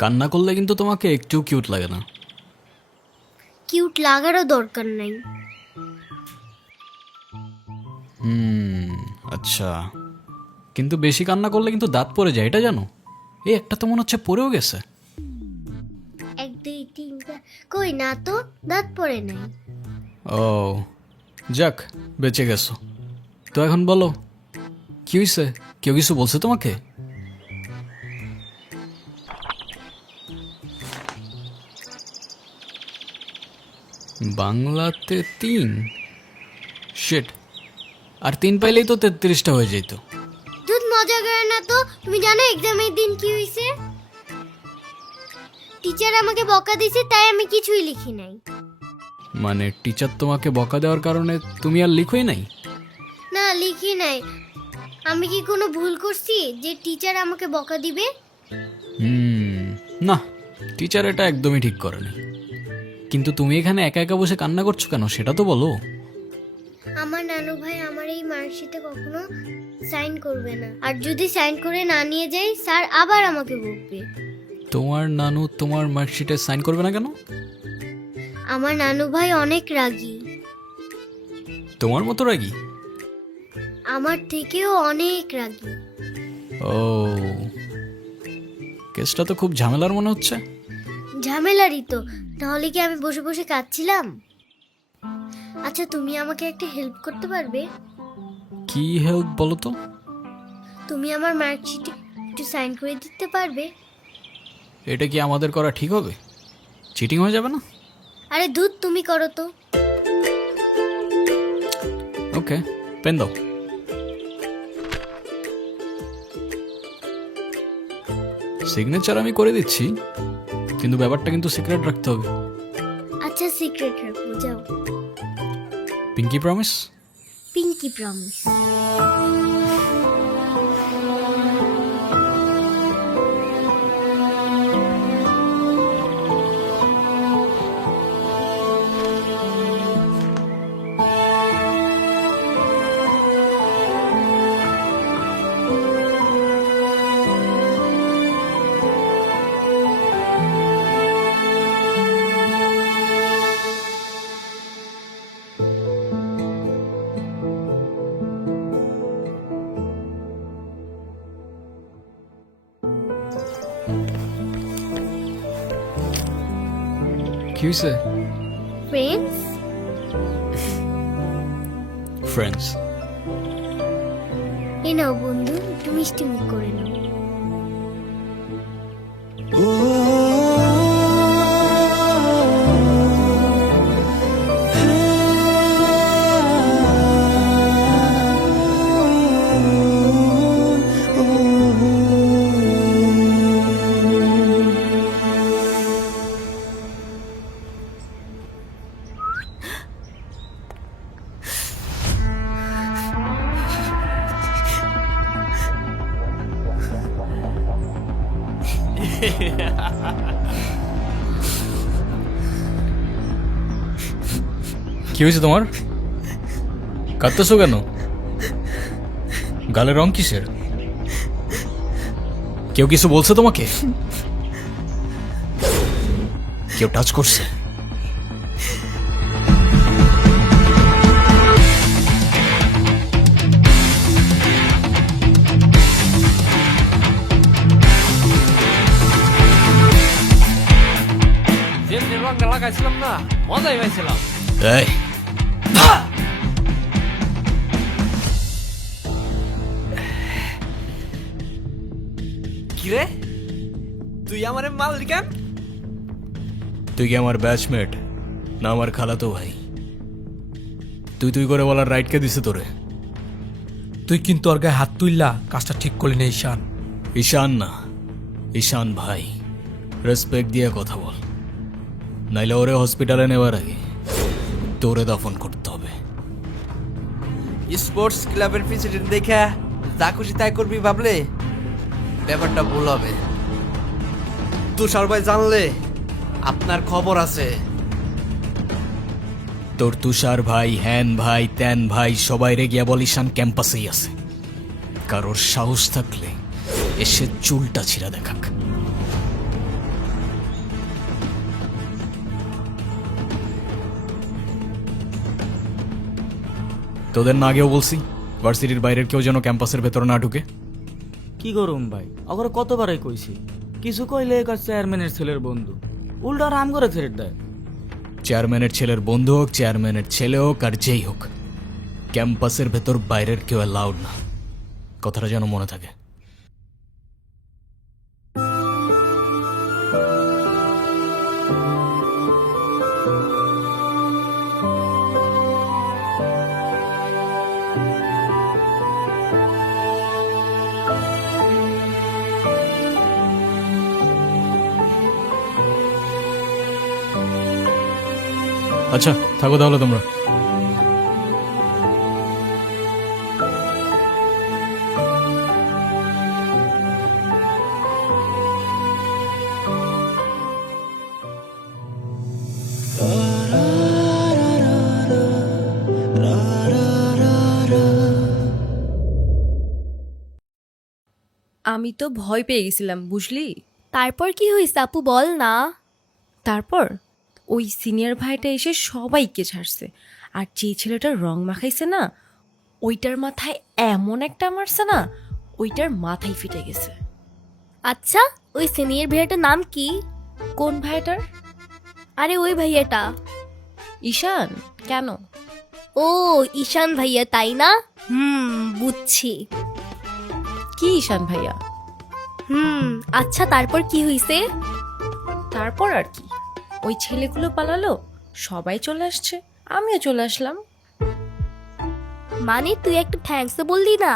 কান্না করলে কিন্তু তোমাকে একটু কিউট লাগে না। কিউট লাগারও দরকার নাই। আচ্ছা, কিন্তু বেশি কান্না করলে কিন্তু দাঁত পড়ে যায়, এটা জানো? এই একটা তো মনে হচ্ছে পড়েও গেছে। 1 2 3 4 কই না তো, দাঁত পড়ে নাই। ও যাক, বেঁচে গেছো। তো এখন বলো কি হয়েছে? কেউ কিছু বলছে তোমাকে? বাংলাতে 3? শিট, আর 3 পাইলেই তো 33টা হয়ে যেত। দুধ মজা করে না তো। তুমি জানো এক্সামের দিন কি হয়েছে? টিচার আমাকে বকা দিয়েছে, তাই আমি কিছুই লিখি নাই। মানে টিচার তোমাকে বকা দেওয়ার কারণে তুমি আর লিখোই নাই? না, লিখি নাই। আমি কি কোনো ভুল করছি যে টিচার আমাকে বকা দিবে? না, টিচার এটা একদমই ঠিক করেনি। কিন্তু তুমি এখানে একা একা বসে কান্না করছো কেন, সেটা তো বলো। আমার নানু ভাই আমার এই মার্কশিটে কখনো সাইন করবে না, আর যদি সাইন করে না নিয়ে যাই স্যার আবার আমাকে বকবে। তোমার নানু তোমার মার্কশিটে সাইন করবে না কেন? আমার নানু ভাই অনেক রাগী। তোমার মতো রাগী? আমার থেকেও অনেক রাগী। ও, কেসটা তো খুব ঝামেলার মনে হচ্ছে। ঝামেলারই তো, তাহলে কি আমি বসে বসে কাঁদছিলাম? আচ্ছা, তুমি আমাকে একটা হেল্প করতে পারবে? কি হেল্প বলো তো? তুমি আমার মার্কশিটে একটু সাইন করে দিতে পারবে? এটা কি আমাদের করা ঠিক হবে? চিটিং হয়ে যাবে না? আরে দুধ, তুমি করো তো। ওকে, পেন দাও। সিগনেচার আমি করে দিচ্ছি, কিন্তু ব্যাপারটা কিন্তু সিক্রেট রাখতে হবে। আচ্ছা, সিক্রেট রাখবো, যাও। Pinky promise? Pinky promise. কি হয়েছে? ফ্রেন্ডস? ফ্রেন্ডস? এ নাও বন্ধু, একটু মিষ্টি মুখ করে নাও। কি হয়েছে তোমার? কাঁদতেছো কেন? গালের রং কিসের? কেউ কিছু বলছে তোমাকে? কেউ টাচ করছে? যেমনি রংটা লাগাইছিলাম না, মজাই পাইছিলাম। এই কিরে তুই আমারে মাল কেন? তুই কি আমার ব্যাচমেট না আমার খালাতো ভাই? তুই করে বলার রাইট কে দিছে তোরে? তুই কিন্তু ওর গায়ে হাত তুললা কাজটা ঠিক করলি না ঈশান। ঈশান না, ঈশান ভাই। রেসপেক্ট দিয়ে কথা বল, নাইলে ওরে হসপিটালে নেওয়ার আগে তোরে দফন করতে হবে। স্পোর্টস ক্লাবের প্রেসিডেন্ট দেখা যা খুশি তাই করবি ভাবলে ব্যাপারটা ভুল হবে। তুষার ভাই জানলে আপনার খবর আছে। তোর তুষার ভাই, হ্যান ভাই, ত্যান ভাই সবাই রে গিয়া বল ঈশান ক্যাম্পাসেই আছে। কারোর সাহস থাকলে এসে চুলটা ছিঁড়া দেখাক। তোদের না আগেও বলছি ভার্সিটির বাইরের কেউ যেন ক্যাম্পাসের ভেতর না ঢুকে। কি করুম ভাই, অগরে কতবারই কইছি, কিছু কইলে কার চেয়ারম্যানের ছেলের বন্ধু, উল্টা রাম করে ছেড়ে দেয়। চেয়ারম্যানের ছেলের বন্ধু হোক, চেয়ারম্যানের ছেলে হোক আর যেই হোক, ক্যাম্পাসের ভেতর বাইরের কেউ অ্যালাউড না। কথাটা যেন মনে থাকে। আচ্ছা থাকো তাহলে তোমরা। আমি তো ভয় পেয়ে গেছিলাম বুঝলি। তারপর কি হয়েছে আপু বল না। তারপর ওই সিনিয়র ভাইটা এসে সবাইকে ছাড়ছে, আর যে ছেলেটার রং মাখাইছে না ওইটার মাথায় এমন একটা মারছে না, ওইটার মাথায় ফিটে গেছে। আচ্ছা ওই সিনিয়র ভাইয়াটার নাম কি? কোন ভাইটার? আরে ওই ভাইয়াটা। ঈশান। কেন? ও ঈশান ভাইয়া তাই না? বুঝছি। কি ঈশান ভাইয়া? আচ্ছা তারপর কি হয়েছে? তারপর আর কি, ওই ছেলেগুলো পালালো, সবাই চলে আসছে, আমিও চলে আসলাম। মানে তুই একটা থ্যাঙ্কস তো বললি না?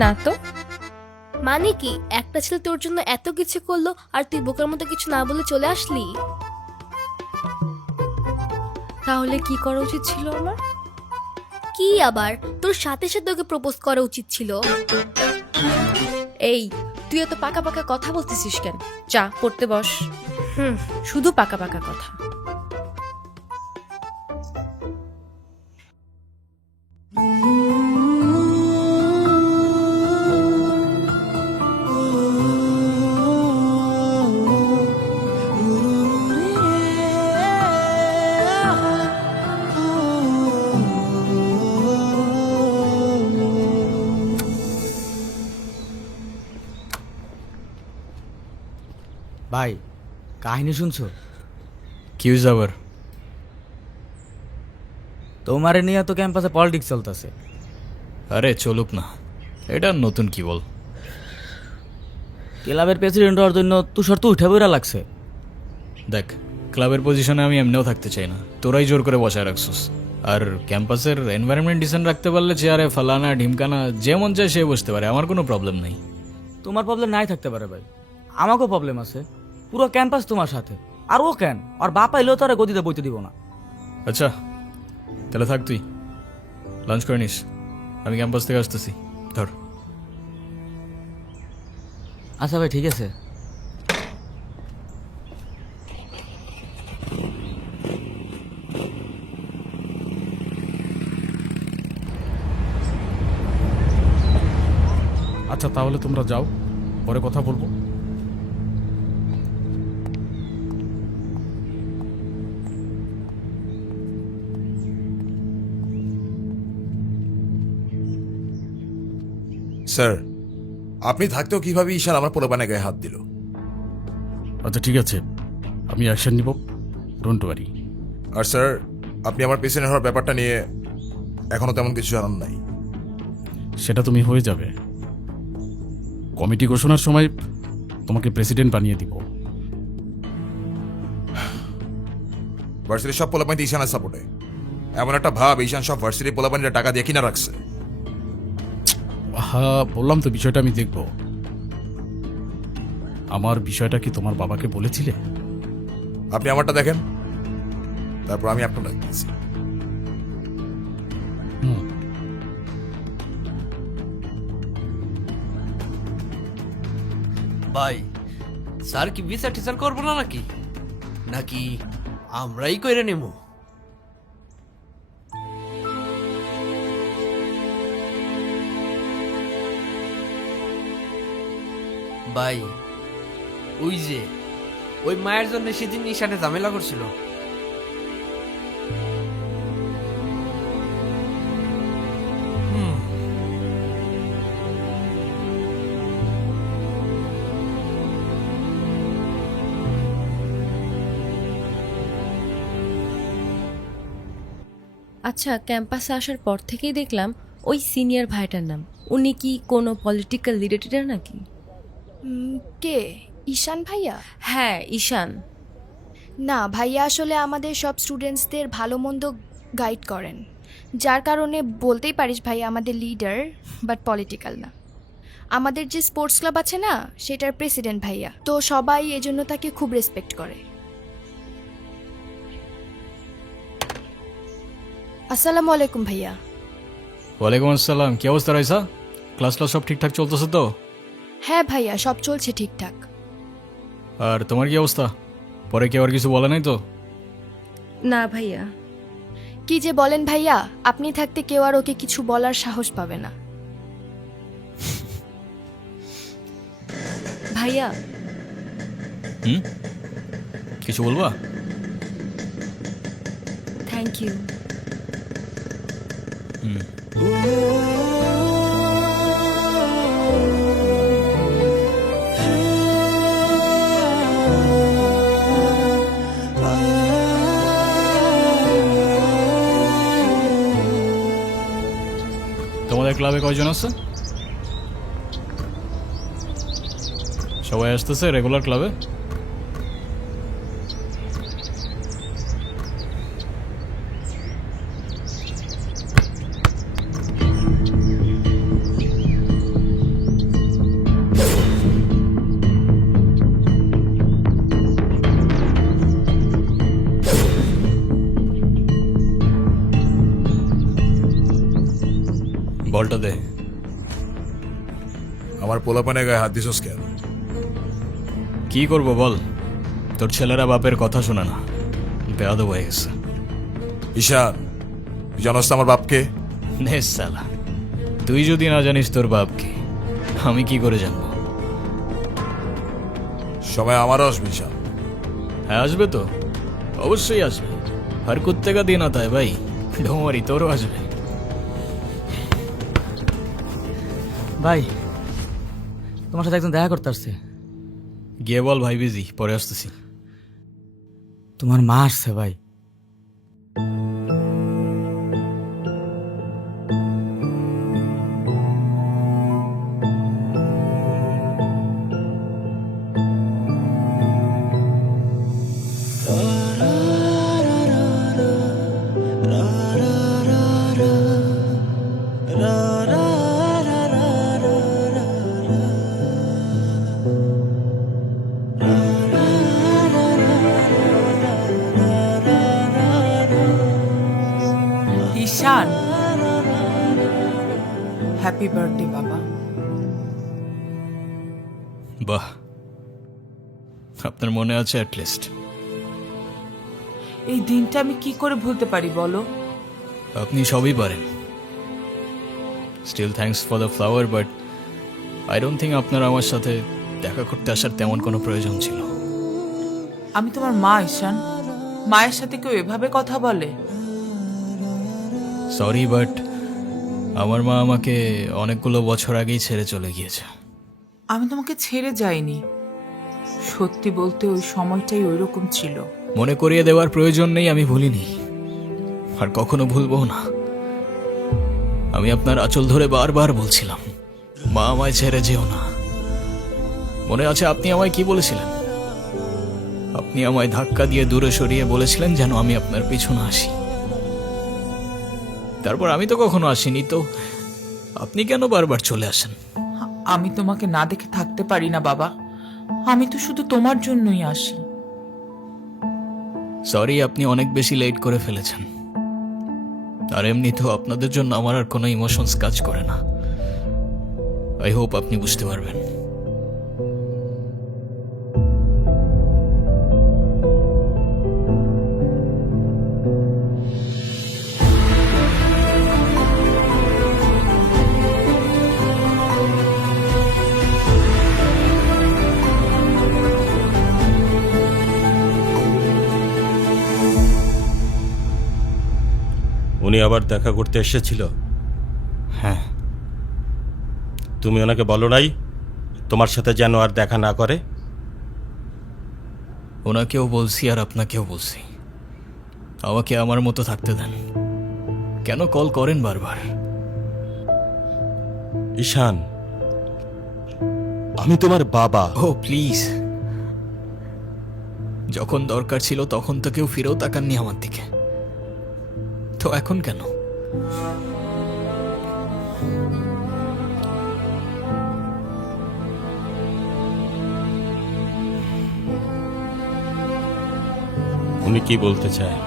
না তো। মানে কি একটা ছেলে তোর জন্য এত কিছু করলো আর তুই বোকার মতো কিছু না বলে চলে আসলি? তাহলে কি করা উচিত ছিল আমার? কি আবার, তোর সাথে সাথে ওকে প্রপোজ করা উচিত ছিল। এই তুই এত পাকা পাকা কথা বলতেছিস কেন? চা পড়তে বস। হুম। শুধু পাকা পাকা কথা। ভাই কাহিনী শুনছো? কি হয়েছে আবার? তোমারে নিয়ে তো ক্যাম্পাসে পলিটিক্স চলতেছে। আরে চলুক না, এটা নতুন কি বল। ক্লাবের প্রেসিডেন্ট হওয়ার জন্য তুষার তো উঠে বইরা লাগছে। দেখ ক্লাবের পজিশনে আমি এমনিও থাকতে চাই না, তোরাই জোর করে বসায় রাখছিস। আর ক্যাম্পাসের এনভায়রনমেন্ট ডিসেন্ট রাখতে পারলে চেয়ারে ফালানা ঢিমকানা যে মন চায় সে বসতে পারে, আমার কোনো প্রবলেম নেই। তোমার প্রবলেম নাই থাকতে পারে ভাই, আমাকেও প্রবলেম আছে। পুরো ক্যাম্পাস তোমার সাথে, আর ও কেন আর বাপ আইলেও তারা গদিতে বইতে দিব না। আচ্ছা তাহলে থাক, তুই লাঞ্চ করে নিস, আমি ক্যাম্পাস থেকে আসতেছি। ধর। আচ্ছা ভাই ঠিক আছে। আচ্ছা তাহলে তোমরা যাও, পরে কথা বলবো। স্যার, আপনি থাকতেও কিভাবে ঈশান আমার পোলাপানের গায়ে হাত দিল? আচ্ছা ঠিক আছে, আমি অ্যাকশন নিব, ডোন্ট ওয়ারি। আর স্যার, আপনি আমার পেছনে হওয়ার ব্যাপারটা নিয়ে এখনো তেমন কিছু জানান নাই। সেটা তুমি হয়ে যাবে, কমিটি ঘোষণার সময় তোমাকে প্রেসিডেন্ট বানিয়ে দিব। ভার্সিটির সব পোলাপানি ঈশানের সাপোর্টে। এমন একটা ভাব ঈশান সব ভার্সিটির পোলাপানিরা টাকা দিয়ে কিনা রাখছে। হ্যাঁ, বললাম তো বিষয়টা আমি দেখব। আমার বিষয়টা কি তোমার বাবাকে বলেছিলে? আপনি আমারটা দেখেন, তারপর আমি আপনার দেখতেছি। ভাই, স্যার কি বিচার টিচার করবো না নাকি নাকি আমরাই কইরে নেব? ভাই, ওই মায়ের জন্য সেদিন ঈশানে ঝামেলা করছিল। আচ্ছা, ক্যাম্পাসে আসার পর থেকেই দেখলাম ওই সিনিয়র ভাইটার নাম। উনি কি কোনো পলিটিক্যাল রিলেটেড নাকি? কে? ঈশান ভাইয়া? হ্যাঁ, ঈশান। না, ভাইয়া আসলে আমাদের সব স্টুডেন্টসদের ভালো মন্দ গাইড করেন, যার কারণে বলতেই পারিস ভাইয়া আমাদের লিডার, বাট পলিটিক্যাল না। আমাদের যে স্পোর্টস ক্লাব আছে না, সেটার প্রেসিডেন্ট ভাইয়া, তো সবাই এজন্য তাকে খুব রেসপেক্ট করে। আসসালামু আলাইকুম ভাইয়া। ওয়ালাইকুম আসসালাম। কি অবস্থা রাইসা? ক্লাস সব ঠিকঠাক চলতেছে তো? হ্যাঁ ভাইয়া, সব চলছে ঠিকঠাক। আর তোমার কি অবস্থা? পরে কেউ আর কিছু বলে নাই তো? না ভাইয়া। কি যে বলেন ভাইয়া, আপনি থাকতে কেউ আর ওকে কিছু বলার সাহস পাবে না। ভাইয়া, কিছু বলবা? Thank you. তোমাদের ক্লাবে কয়জন আছে? সবাই আসতেছে রেগুলার ক্লাবে? বলটা দে। আমার পোলাপানে গায়ে হাত দিছস কেন? কি করবো বল, তোর ছেলেরা বাপের কথা শোনে না, বেয়াদব হয়ে গেছে। ঈশান, তুই জানোস তো আমার বাপকে? নে সালা, তুই যদি না জানিস তোর বাপকে, আমি কি করে জানবো? সময় আমারও আসবে ঈশান। হ্যাঁ আসবে তো, অবশ্যই আসবে। হর কুত্তে কা দিন আতা হ্যায় ভাই, ঢোমারি তোরও আসবে। ভাই, তোমার সাথে একজন দেখা করতে আসছে। গিয়ে বল ভাই বিজি, পরে আসতেছি। তোমার মা আসছে ভাই। ঈশান, হ্যাপি বার্থডে বাবা। বাহ, আপনার মনে আছে অ্যাটলিস্ট। এই দিনটা আমি কি করে ভুলতে পারি বলো? আপনি সবই পারেন। Still thanks for the flower, but I don't think আপনার আমার সাথে দেখা করতে আসার তেমন কোনো প্রয়োজন ছিল। আমি তোমার মা ঈশান, মায়ের সাথে কেউ এভাবে কথা বলে? সরি, বাট আমার মা আমাকে অনেকগুলো বছর আগেই ছেড়ে চলে গিয়েছে। আমি তোমাকে ছেড়ে যাইনি, সত্যি বলতে ওই সময়টাই ওইরকম ছিল। মনে করিয়ে দেওয়ার প্রয়োজন নেই, আমি ভুলিনি আর কখনো ভুলবো না। আমি আপনার আঁচল ধরে বারবার বলছিলাম, মা আমায় ছেড়ে যেও না, মনে আছে আপনি আমায় কি বলেছিলেন? আপনি আমায় ধাক্কা দিয়ে দূরে সরিয়ে বলেছিলেন যেন আমি আপনার পিছনে আসি। তারপর আমি তো কখনো আসিনি, তো আপনি কেন বারবার চলে আসেন? আমি তোমাকে না দেখে থাকতে পারি না বাবা, আমি তো শুধু তোমার জন্যই আসি। সরি, আপনি অনেক বেশি লেট করে ফেলেছেন। আর এমনিতেও আপনাদের জন্য আমার আর কোনো ইমোশনস কাজ করে না। আই হোপ আপনি বুঝতে পারবেন। উনি আবার দেখা করতে এসেছিল? হ্যাঁ। তুমি ওনাকে বলো নাই তোমার সাথে যেন আর দেখা না করে? ওনাকেও বলছি আর আপনাকেও বলছি, আমাকে আমার মতো থাকতে দেন। কেন কল করেন বারবার? ঈশান, আমি তোমার বাবা। ও প্লিজ, যখন দরকার ছিল তখন তো কেউ ফিরেও তাকাননি আমার দিকে, তো এখন কেন? উনি কি বলতে চায়?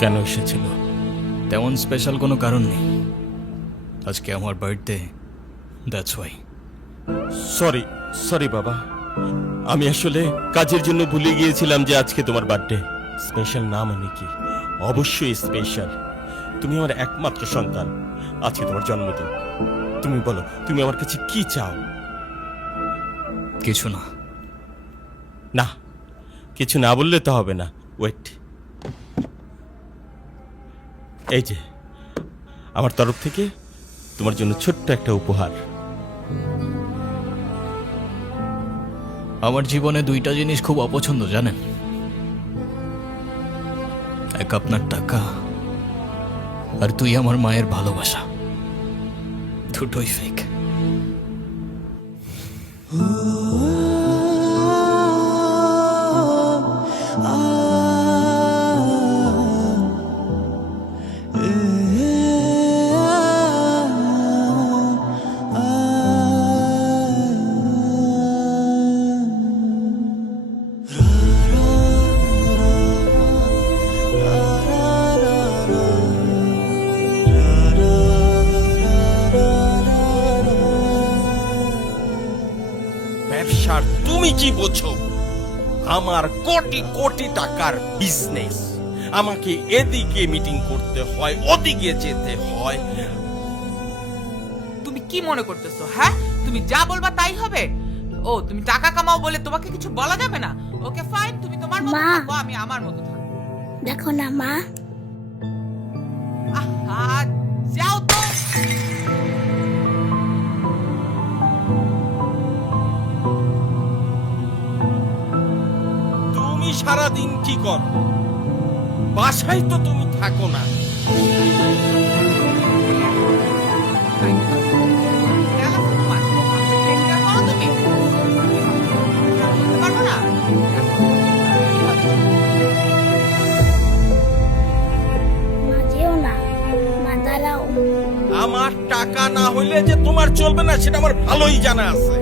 কেন এসেছিল? তেমন স্পেশাল কোনো কারণ নেই, আজকে আমার birthday, that's why. Sorry sorry বাবা, আমি আসলে কাজের জন্য ভুলে গিয়েছিলাম যে আজকে তোমার বার্থডে। স্পেশাল না মানে কি? অবশ্যই স্পেশাল। তুমি আমার একমাত্র সন্তান, আজকে তোমার জন্মদিন। তুমি বলো, তুমি আমার কাছে কি চাও? কিছু না। না, কিছু না বললে তো হবে না। ওয়েট, এই যে আমার তরফ থেকে তোমার জন্য ছোট্ট একটা উপহার। আমার জীবনে দুইটা জিনিস খুব অপছন্দ, জানেন? এক আপনার টাকা, আর তুই আমার মায়ের ভালোবাসা। দুটোই ফেক। ব্যবসার তুমি কি বোঝো? আমার কোটি কোটি টাকার বিজনেস, আমাকে এদিকে মিটিং করতে হয়, ওদিকে যেতে হয়। তুমি কি মনে করতেছো? হ্যাঁ, তুমি যা বলবা তাই হবে? ও, তুমি টাকা কামাও বলে তোমাকে কিছু বলা যাবে না? ওকে ফাইন, তুমি তোমার মতো মা। থাকো, আমি আমার মতো থাকবো। দেখো না মা, আহা, যাও তো। তুমি সারাদিন কি করো? বাসায় তো তুমি থাকো না। গেল তো তোমার। আজকে প্রেগন্যান্ট হও তুমি? বলতে পারবো না? মা যেও না, মা দাঁড়াও। আমার টাকা না হইলে যে তোমার চলবে না সেটা আমার ভালোই জানা আছে।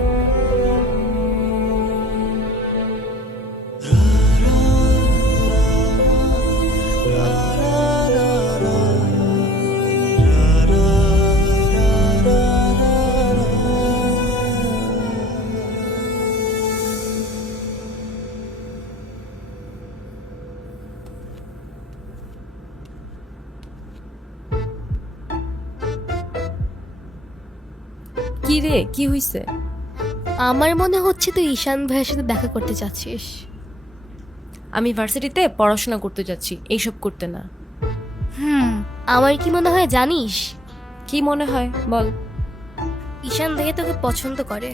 কি রে, কি হইছে? আমার মনে হচ্ছে তুই ঈশান ভাইয়ের সাথে দেখা করতে চাচ্ছিস। আমি ভার্সিটিতে পড়াশোনা করতে যাচ্ছি, এইসব করতে না। আমার কি মনে হয় জানিস? কি মনে হয় বল? ঈশান ভাইয়া তোকে পছন্দ করে।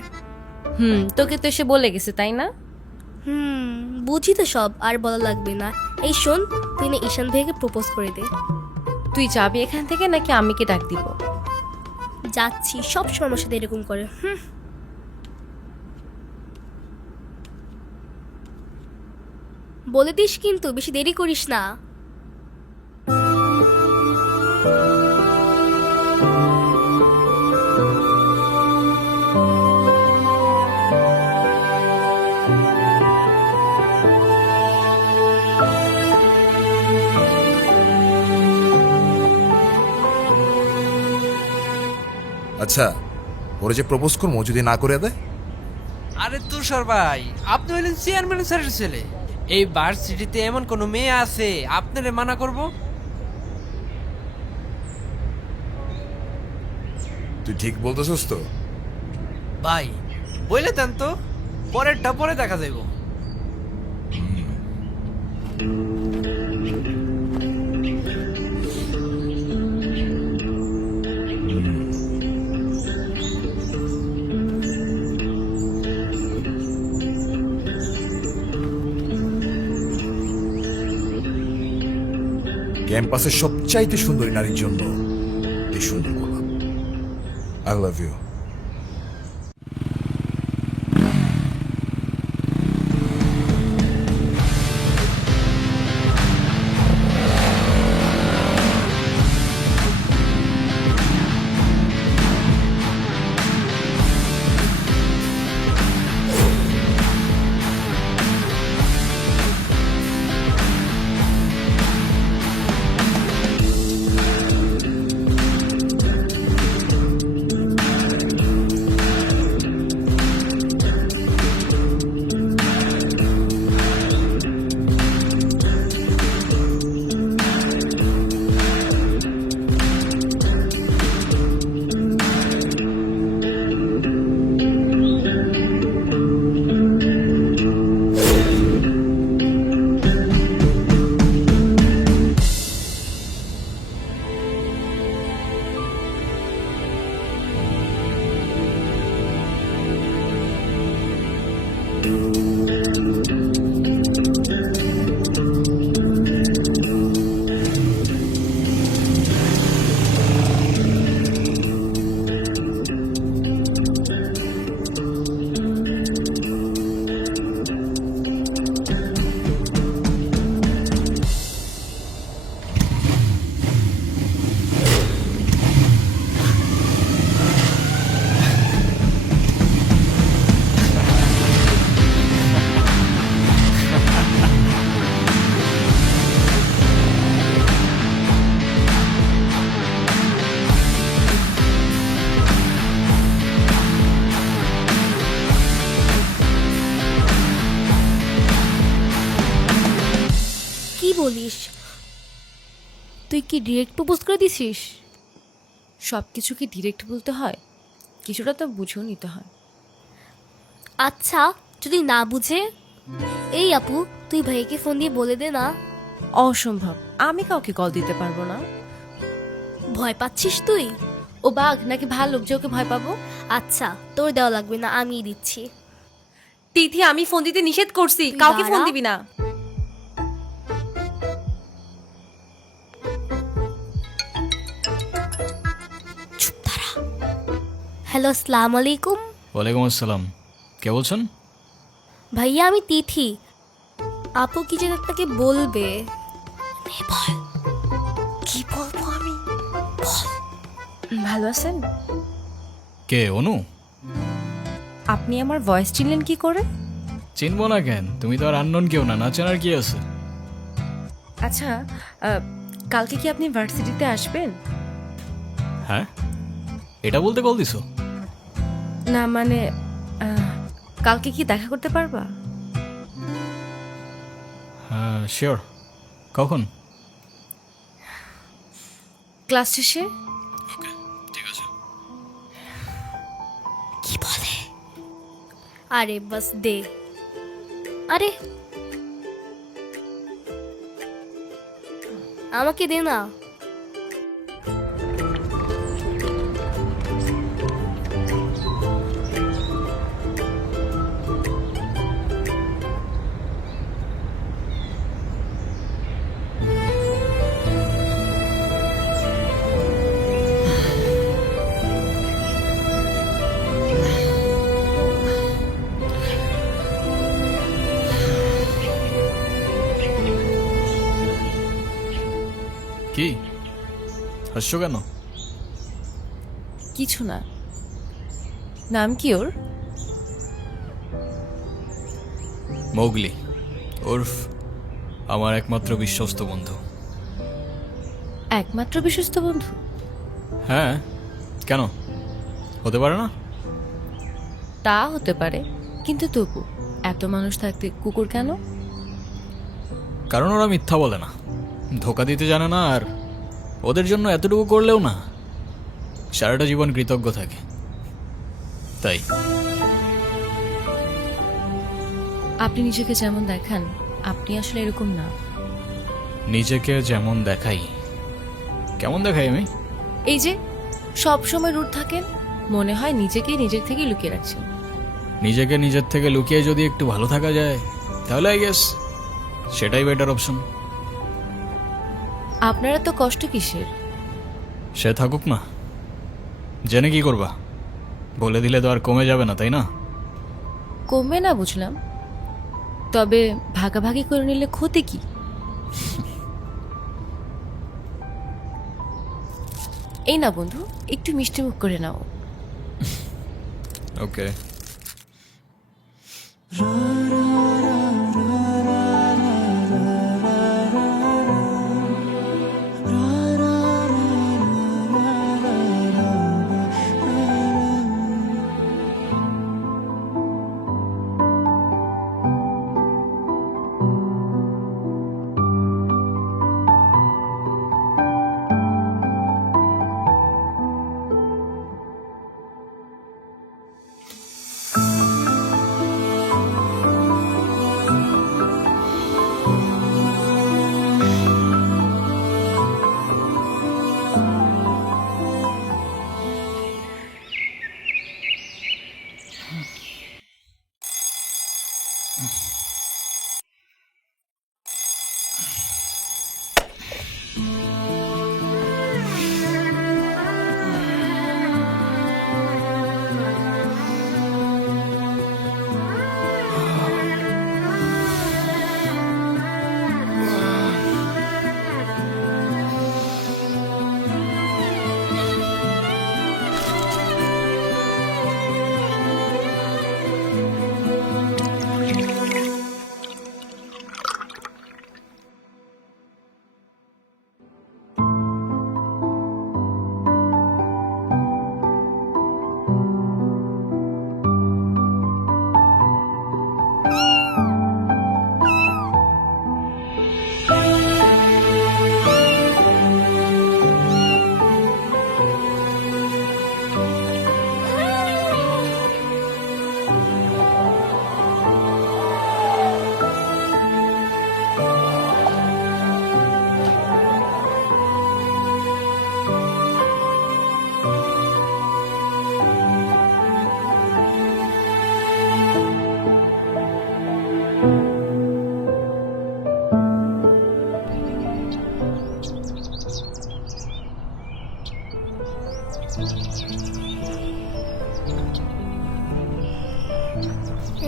তোকে তো এসে বলে গেছে, তাই না? বুঝি তো সব, আর বলা লাগবে না। এই শোন, তুই না ঈশান ভাইয়াকে প্রপোজ করে দে। তুই যাবি এখান থেকে নাকি আমি কি ডাক দিব? যাচ্ছি, সব সময় আমার সাথে এরকম করে। বলে দিস কিন্তু, বেশি দেরি করিস না। আচ্ছা, ওরা যে প্রপোজ করবো যদি না করে দেয়? আরে তুষার ভাই, আপনি হলেন চেয়ারম্যান স্যারের ছেলে। এই ভার্সিটিতে এমন কোনো মেয়ে আছে আপনারে মানা করব? তুই ঠিক বলতেছিস তো? ভাই বলে দেন তো, পরেরটা পরে দেখা যাইব। ক্যাম্পাসের সবচাইতে সুন্দরী নারীর জন্য এই সুন্দর গোলাপ। I love you. কি বলিস? তুই কি ডিরেক্ট প্রপোজ করে দিছিস? সব কিছু কি ডিরেক্ট বলতে হয়? কিছুটা তো বুঝেও নিতে হয়। আচ্ছা, যদি না বুঝে? এই আপু, তুই ভাইকে ফোন দিয়ে বলে দে না। অসম্ভব, আমি কাউকে কল দিতে পারবো না। ভয় পাচ্ছিস তুই? ও বাঘ নাকি ভাল্লুক যে ওকে ভয় পাবো? আচ্ছা, তোর দেওয়া লাগবে না, আমিই দিচ্ছি। তিথি, আমি ফোন দিতে নিষেধ করছি, কাউকে ফোন দাঁড়া। দিবি না। হ্যালো, আসসালামু আলাইকুম। ওয়ালাইকুম আসসালাম। কে বলছেন? ভাইয়া, আমি তিথি। আপু কি যেন আপনাকে বলবে। কি বলবো আমি? ভালো আছেন? কে? অনু? আপনি আমার ভয়েস চিনলেন কি করে? চিনবো না কেন? তুমি তো আর আননোন কেউ না, না চেনার কি আছে? আচ্ছা, কালকে কি আপনি ভার্সিটিতে আসবেন? হ্যাঁ, এটা বলতে কল দিছো? না মানে, কালকে কি দেখা করতে পারবা? হ্যাঁ, শিওর। কখন? ক্লাস শেষে। ঠিক আছে। কি বলে? আরে বাস দে। আরে আমাকে দে না। কি হাসছো কেন? কিছু না। নাম কি ওর? মৌগলি, ওরফ আমার একমাত্র বিশ্বস্ত বন্ধু। একমাত্র বিশ্বস্ত বন্ধু? হ্যাঁ, কেন হতে পারে না? তা হতে পারে, কিন্তু তবু এত মানুষ থাকতে কুকুর কেন? কারণ ওরা মিথ্যা বলে না, ধোকা দিতে জানে না, আর ওদের জন্য এতটুকু করলেও না সারাটা জীবন কৃতজ্ঞ থাকে, তাই। আপনি নিজেকে যেমন দেখান, আপনি আসলে এরকম না। নিজেকে যেমন দেখাই? কেমন দেখাই আমি? এই যে সব সময় রুট থাকেন, মনে হয় নিজেকেই নিজের থেকে লুকিয়ে রাখছেন। নিজেকে নিজের থেকে লুকিয়ে যদি একটু ভালো থাকা যায় তাহলে আই গেস সেটাই বেটার অপশন। আপনারা তো কষ্ট কিসের? সে থাকুক না, জেনে কি করবা? বলে দিলে তো আর কমে যাবে না, তাই না? কমবে না বুঝলাম, তবে ভাগাভাগি করে নিলে ক্ষতি কি? এই না বন্ধু, একটু মিষ্টি মুখ করে নাও। ওকে।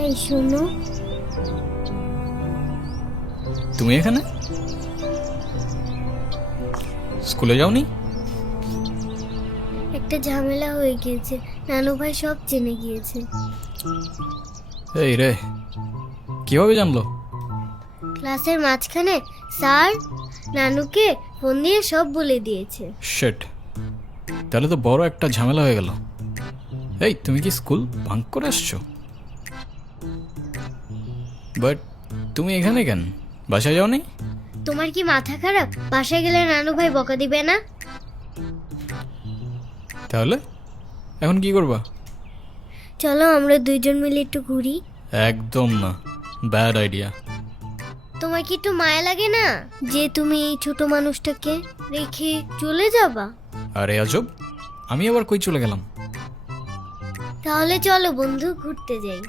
এই শোনো, তুমি এখানে? স্কুলে যাওনি? একটা ঝামেলা হয়ে গিয়েছে, নানু ভাই সব জেনে গিয়েছে। এই রে, কিভাবে জানলো? ক্লাসের মাঝখানে স্যার নানুকে ফোন দিয়ে সব বলে দিয়েছে। শিট, তাহলে তো বড় একটা ঝামেলা হয়ে গেল। এই, তুমি কি স্কুল ভাঙ করে আসছো? বাট তুমি এখানে কেন? বাসায় যাওনি? তোমার কি মাথা খারাপ? বাসায় গেলে নানু ভাই বকা দিবে না? তাহলে এখন কি করবা? চলো আমরা দুইজন মিলে একটু ঘুরি। একদম না, ব্যাড আইডিয়া। তোমার কি একটু মায়া লাগে না যে তুমি এই ছোট মানুষটাকে রেখে চলে যাবা? আরে আজব, আমি আবার কই চলে গেলাম? তাহলে চলো বন্ধু, ঘুরতে যাই।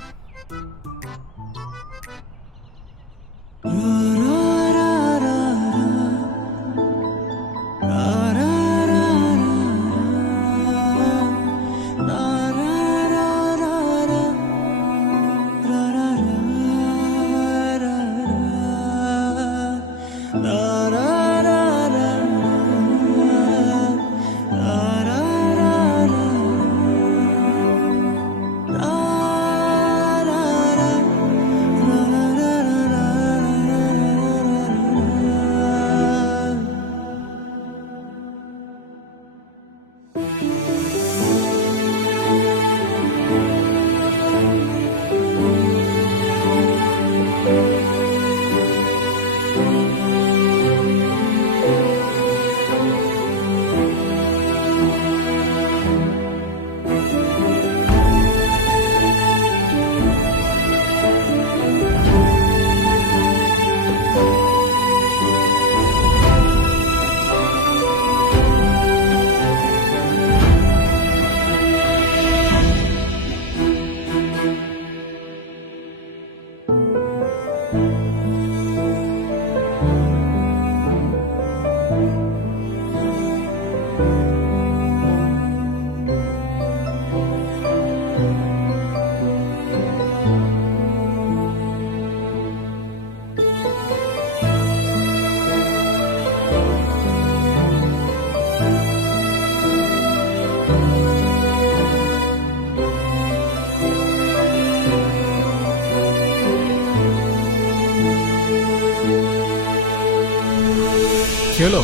হলো?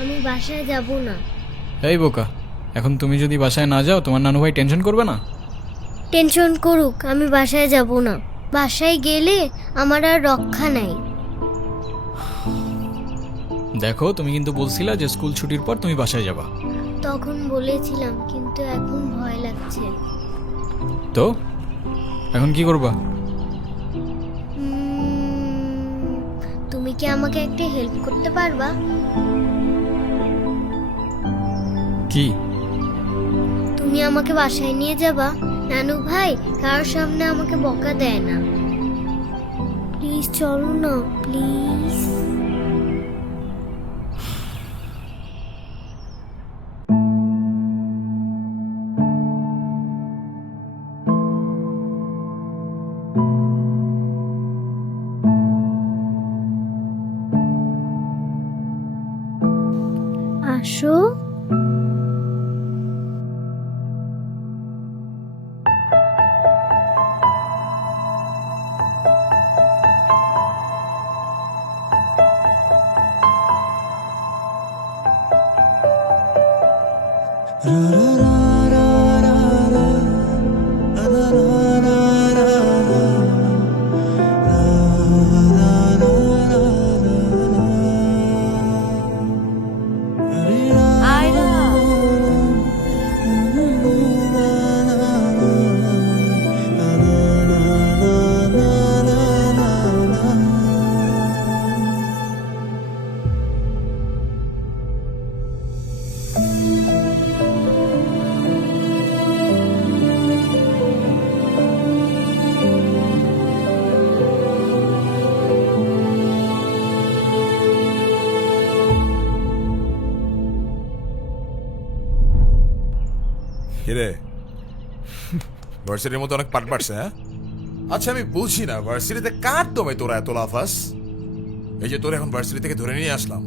আমি বাসায় যাব না। এই বোকা, এখন তুমি যদি বাসায় না যাও তোমার নানু ভাই টেনশন করবে না? টেনশন করুক, আমি বাসায় যাব না। বাসায় গেলে আমার আর রক্ষা নাই। দেখো, তুমি কিন্তু বলছিলা যে স্কুল ছুটির পর তুমি বাসায় যাবা। তখন বলেছিলাম, কিন্তু এখন ভয় লাগছে। তো এখন কি করবা? তুমি কি আমাকে একটা হেল্প করতে পারবা? কি? তুমি আমাকে বাসায় নিয়ে যাবা? নানু ভাই কারোর সামনে আমাকে বকা দেয় না। প্লিজ চলো না, প্লিজ। আসো। আয়রা, কিরে, ভার্সিটির মধ্যে অনেক পাট পাটছে, হ্যাঁ? আচ্ছা আমি বুঝি না, ভার্সিটিতে কার দমে তোরা এত লাফাস? এই যে তোরা এখন ভার্সিটি থেকে ধরে নিয়ে আসলাম,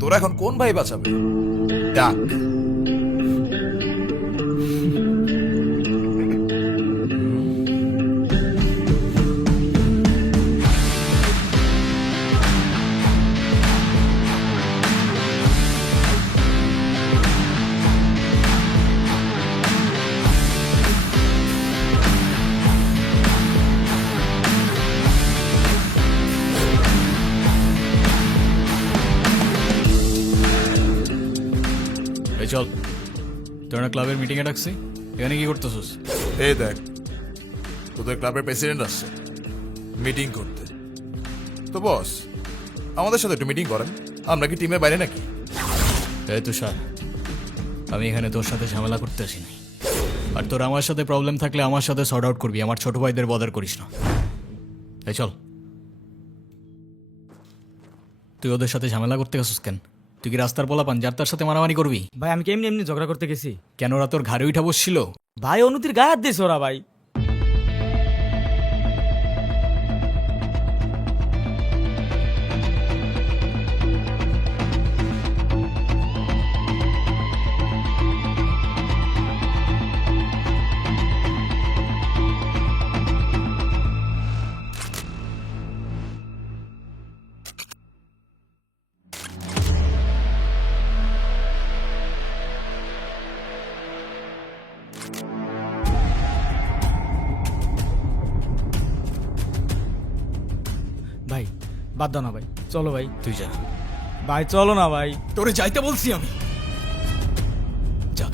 তোরা এখন কোন ভাই বাঁচাবে? ডাক। এই চল, তোর না ক্লাবের মিটিংয়ে ডাকছি, এখানে কি করতেছিস? এই দেখ, তোদের ক্লাবের প্রেসিডেন্ট আসছে মিটিং করতে। তো বস, আমাদের সাথে একটু মিটিং করেন, আমরা কি টিমের বাইরে নাকি? এই তুষার, আমি এখানে তোর সাথে ঝামেলা করতে আসিনি। আর তোর আমার সাথে প্রবলেম থাকলে আমার সাথে সর্ট আউট করবি, আমার ছোট ভাইদের বদার করিস না। এই চল। তুই ওদের সাথে ঝামেলা করতে গেছিস কেন? তুই কি রাস্তার পোলাপান যার তার সাথে মারামারি করবি? ভাই আমি কি এমনি এমনি ঝগড়া করতে গেছি? কেন ওরা তোর ঘাড়ে উঠা বসছিল? ভাই অনুতির গায়ে হাত দিয়েছে ওরা ভাই। ভাই বাদ দাও না ভাই, চলো ভাই। তুই যা ভাই চলো না ভাই। তোরে যাইতে বলছি আমি। যা।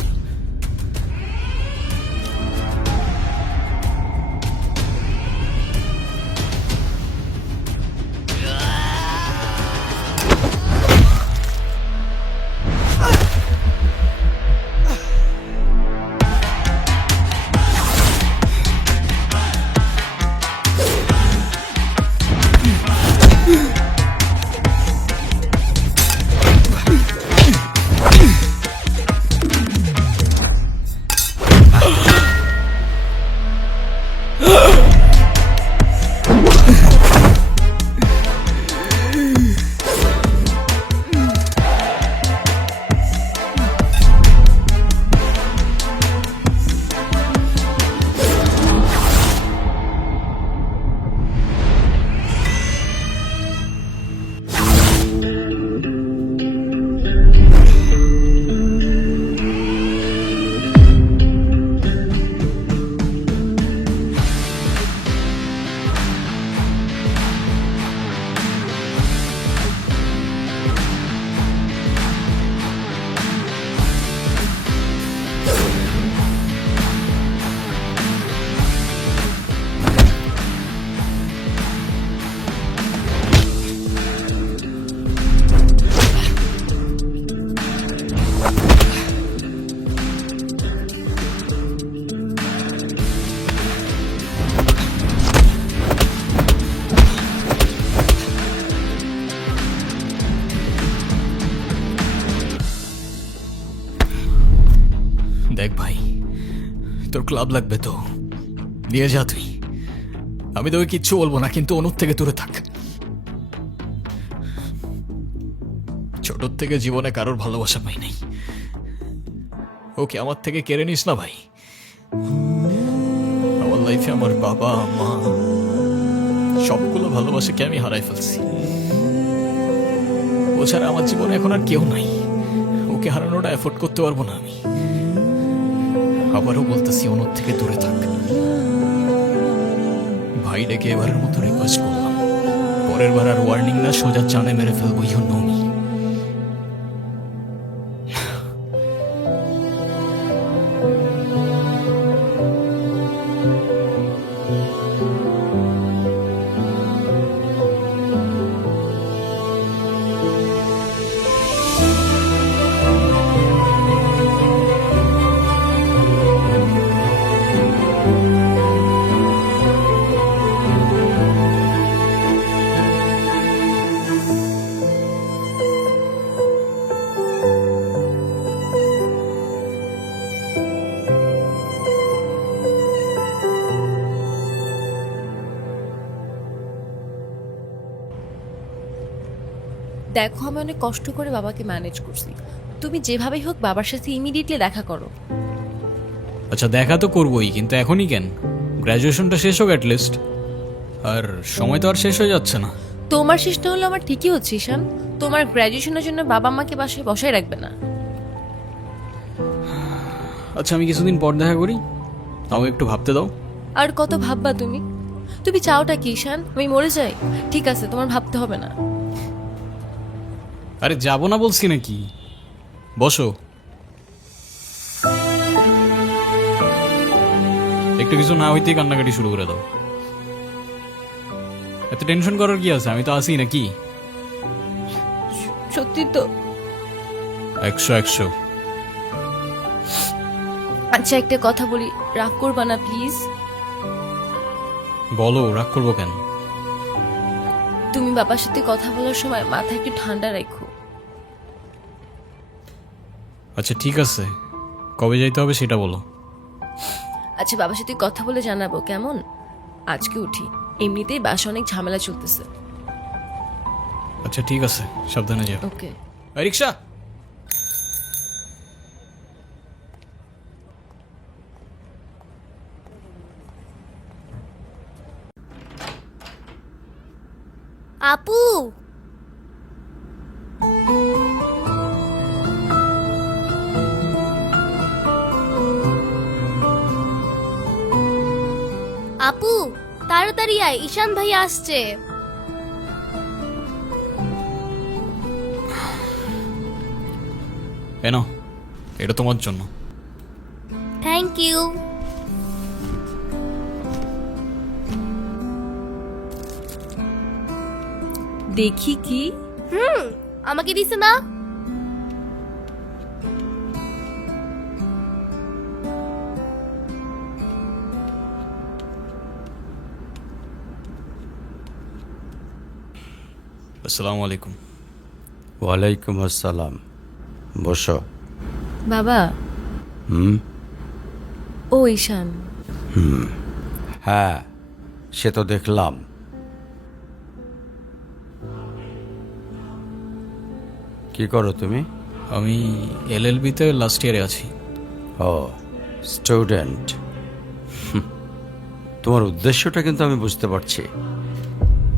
তোর ক্লাব লাগবে তো দিয়ে যা তুই, আমি তোকে কিচ্ছু বলবো না, কিন্তু অনুর থেকে দূরে থাক। ছোটর থেকে জীবনে কারোর ভালোবাসা পাই নাই, ওকে আমার থেকে কেড়ে নিস না ভাই। আমার লাইফে আমার বাবা মা সবগুলো ভালোবাসাকে আমি হারাই ফেলছি। ও ছাড়া আমার জীবনে এখন আর কেউ নাই, ওকে হারানোটা এফোর্ড করতে পারবো না আমি। আবারও বলতেছি অনুর থেকে দূরে থাক ভাই। ডেকে এবারের মতো রিকোয়েস্ট করলাম, পরের বার আর ওয়ার্নিং না, সোজা চানে মেরে ফেলবো। You know me. দেখো আমি অনেক কষ্ট করে বাবাকে ম্যানেজ করছি, তুমি যেভাবেই হোক বাবার সাথে ইমিডিয়েটলি দেখা করো। আচ্ছা দেখা তো করবোই, কিন্তু এখনই কেন? গ্র্যাজুয়েশনটা শেষ হোক অ্যাটলিস্ট। আর সময় তো আর শেষ হয়ে যাচ্ছে না। তোমার শেষটা হলো আমার ঠিকই হচ্ছে ঈশান, তোমার গ্র্যাজুয়েশনের জন্য বাবা মাকে বাসায় বসায় রাখবে না। আচ্ছা আমি কিছুদিন পর দেখা করি, তাও একটু ভাবতে দাও। আর কত ভাববা তুমি? তুমি চাওটা কি ঈশান, আমি মরে যাই? ঠিক আছে, তোমার ভাবতে হবে না। আরে যাবো না বলছি নাকি, বসো। একটু কিছু না হইতেই কান্নাকাটি শুরু করে দাও। এত টেনশন করার কি আছে, আমি তো আসি নাকি। সত্যি তো? 100 আচ্ছা একটা কথা বলি, রাগ করবা না প্লিজ? বলো, রাগ করবো কেন? তুমি বাবার সাথে কথা বলার সময় মাথা একটু ঠান্ডা রাখো। আচ্ছা ঠিক আছে, কবে যাইতে হবে সেটা বলো। আচ্ছা বাবার সাথে কথা বলে জানাবো কেমন? আজকে উঠি, এমনিতেই বাসা অনেক ঝামেলা চলতেছে। আচ্ছা ঠিক আছে, সাবধানে যাও। ওকে। রিক্সা। আপু, আপু তাড়াতাড়ি আয়, ঈশান ভাই আসছে। এনো, এটা তোমার জন্য। Thank you. দেখি কি? আমাকে দিছে না? আসসালামু আলাইকুম। ওয়ালাইকুম আসসালাম, বসো। বাবা। হুম। ও ঈশান। হ্যাঁ, সে তো দেখলাম। কি করো তুমি? আমি LLB-তে লাস্ট ইয়ারে আছি। ও, স্টুডেন্ট। তোমার উদ্দেশ্যটা কিন্তু আমি বুঝতে পারছি।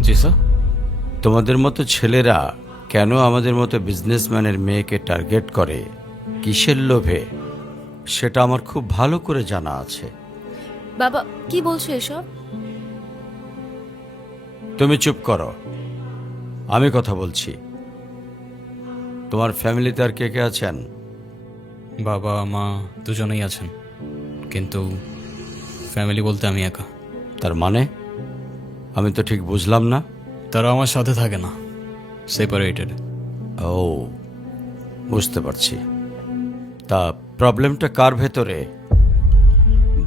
জি স্যার। তোমাদের মতো ছেলেরা কেন আমাদের মতো বিজনেসম্যানের মেয়েকে টার্গেট করে, কিসের লোভে, সেটা আমার খুব ভালো করে জানা আছে। বাবা কি বলছো এসব? তুমি চুপ করো, আমি কথা বলছি। তোমার ফ্যামিলিতে আর কে কে আছেন? বাবা মা দুজনেই আছেন, কিন্তু ফ্যামিলি বলতে আমি একা। তার মানে আমি তো ঠিক বুঝলাম না। তারা আমার সাথে থাকে না, সেপারেটেড। ও, বুঝতে পারছি। তা প্রবলেমটা কার ভেতরে?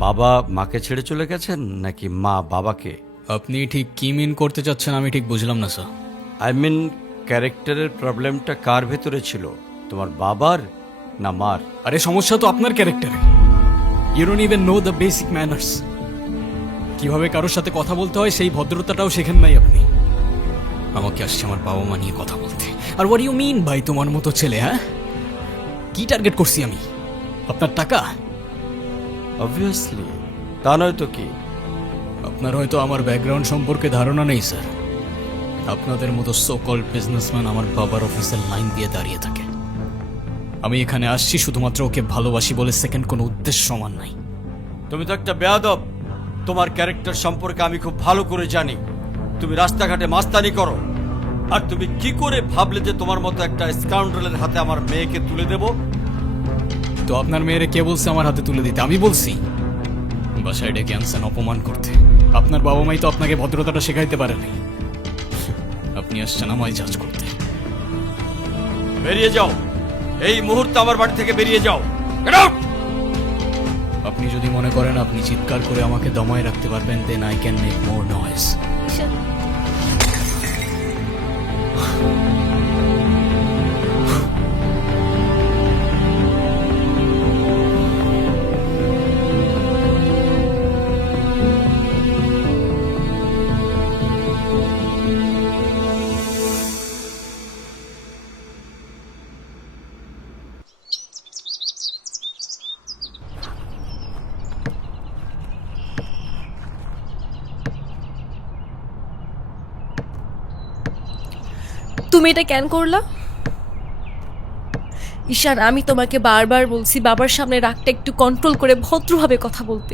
বাবা মাকে ছেড়ে চলে গেছেন নাকি মা বাবাকে? আপনি ঠিক কি মিন করতে চাচ্ছেন আমি ঠিক বুঝলাম না স্যার। আই মিন ক্যারেক্টারের প্রবলেমটা কার ভেতরে ছিল, তোমার বাবার না মার? আরে সমস্যা তো আপনার ক্যারেক্টারে। You don't even know the basic manners. কিভাবে কারোর সাথে কথা বলতে হয় সেই ভদ্রতাটাও শেখেন নাই আপনি। আমাকে আসছে আমার বাবা মা নিয়ে কথা বলতে। আর হোয়াট ইউ মিন ভাই তোমার মতো ছেলে? হ্যাঁ, কি টার্গেট করছি আমি? আপনার টাকা? অবভিয়াসলি, তা নয় তো কি। আপনার হয়তো আমার ব্যাকগ্রাউন্ড সম্পর্কে ধারণা নেই স্যার। আপনাদের মতো সো কল্ড বিজনেসম্যান আমার বাবার অফিসের লাইন দিয়ে দাঁড়িয়ে থাকে। আমি এখানে আসছি শুধুমাত্র ওকে ভালোবাসি বলে, সেকেন্ড কোনো উদ্দেশ্য সমান নাই। তুমি তো একটা বেয়াদব। তোমার ক্যারেক্টার সম্পর্কে আমি খুব ভালো করে জানি। তুমি রাস্তাঘাটে মাস্তানি করো, আর তুমি কি করে ভাবলে যে তোমার মতো একটা স্কাউন্ডারের হাতে আমার মেয়েকে তুলে দেব? তো আপনার মেয়েরে কে বলছে আমার হাতে তুলে দিতে? আমি বলছি? বাসায় ডেকে আনছেন অপমান করতে। আপনার বাবা মাই তো আপনাকে ভদ্রতাটা শেখাইতে পারেনি। আপনি আসছেন আমায় জাজ করতে। বেরিয়ে যাও, এই মুহূর্তে আমার বাড়ি থেকে বেরিয়ে যাও। Get out! আপনি যদি মনে করেন আপনি চিৎকার করে আমাকে দমায় রাখতে পারবেন, then I can make more noise. Ishaan, তুমি এটা কেন করলা? ঈশান, আমি তোমাকে বারবার বলছি বাবার সামনে রাগটা একটু কন্ট্রোল করে ভদ্রভাবে কথা বলতে।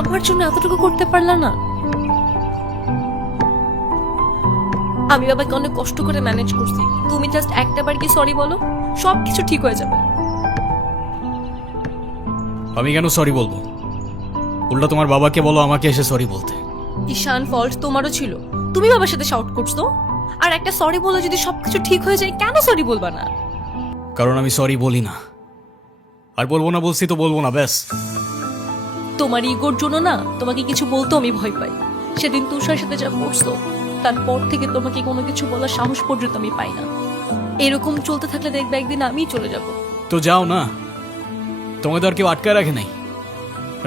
আমার জন্য এতটুকু করতে পারলা না? আমি বাবাকে অনেক কষ্ট করে ম্যানেজ করছি। তুমি জাস্ট একটাবার কি সরি বলো, সব কিছু ঠিক হয়ে যাবে। আমি কেন সরি বলবো? উল্টা তোমার বাবাকে বলো আমাকে এসে সরি বলতে। ঈশান, ফল্ট তোমারও ছিল। তুমি বাবার সাথে শাউট করছো। আর একটা সরি বলে যদি সবকিছু ঠিক হয়ে যায়, কেন সরি বলবা না? কারণ আমি সরি বলি না। আর বলবো না, বলছি তো বলবো না, ব্যাস। তোমার ইগোর জন্য না তোমাকে কিছু বলতেও আমি ভয় পাই। সেদিন তুষার সাথে যা করছো, তারপর থেকে তোমাকে কোনো কিছু বলার সাহস পর্যন্ত আমি পাই না। এরকম চলতে থাকলে দেখবে একদিন আমিই চলে যাব। তো যাও না, তোমাকে তো আর কেউ আটকায় রাখে নাই।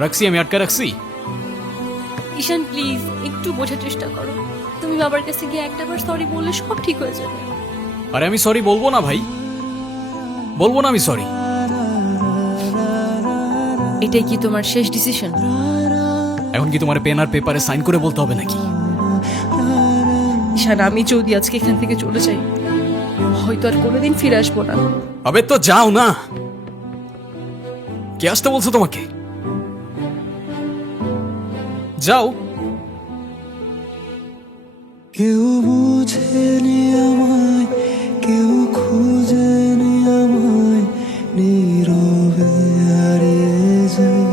রাখছি, আমি আটকায় রাখছি। ঈশান, প্লিজ একটু বোঝার চেষ্টা করো। তুমি বাবার কাছে গিয়ে একটাবার সরি বললে সব ঠিক হয়ে যাবে। আরে আমি সরি বলবো না ভাই, বলবো না আমি সরি। এটাই কি তোমার শেষ ডিসিশন? এখন কি তোমার পেন আর পেপারে সাইন করে বলতে হবে নাকি? ঈশান, আমি যদি আজকে এখান থেকে চলে যাই, হয়তো আর কোনোদিন ফিরে আসবো না। আবে তো যাও না। কে আসতে বলছো তোমাকে? যাও। কেউ বুঝেনি আমায়, কেউ খুঁজেনি আমায়, নীরবে হারিয়ে যাই